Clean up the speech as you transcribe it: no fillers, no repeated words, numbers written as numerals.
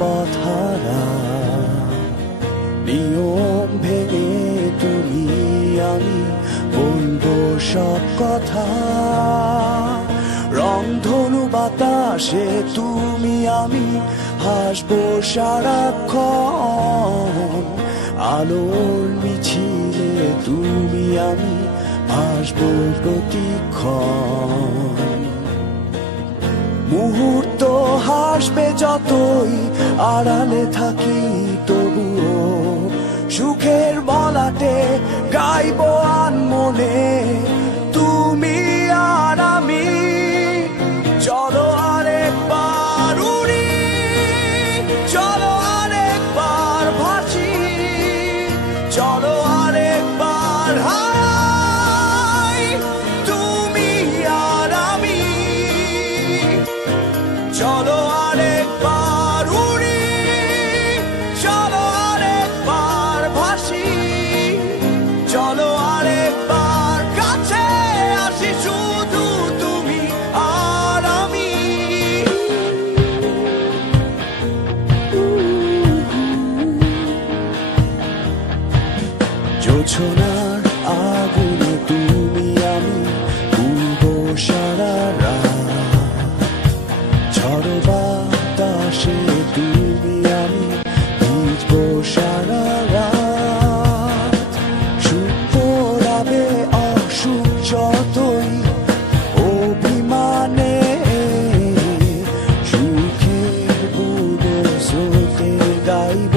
পথহারা নিয়ম ভেঙে তুমি আমি বলবো সব কথা রংধনু বাতাসে তুমি আমি হাসবো সারাক্ষণ আলোর মিছিলে তুমি আমি ভাসবো প্রতিক্ষণ মুহূর্ত হাসবে যতই আড়ালে থাকি তবুও সুখের বলাটে গাইবো আনমনে তুমি আর আমি চলো আরেকবার উড়ি চলো আরেকবার ভাসি চলো আরেকবার হাই তুমি আর আমি চলো আরেকবার উড়ি চলো আরেকবার ভাসি চলো আরেকবার কাছে আসি শুধু তুমি আর আমি জোছনার আগুনে তুমি আমি উড়বো সারা রাত ঝড় বাতাসে তুমি আমি ভিজবো সারা রাত সুখ পোড়াবে অসুখ যতই অভিমানে সুখের বুনো স্রোতে গাইব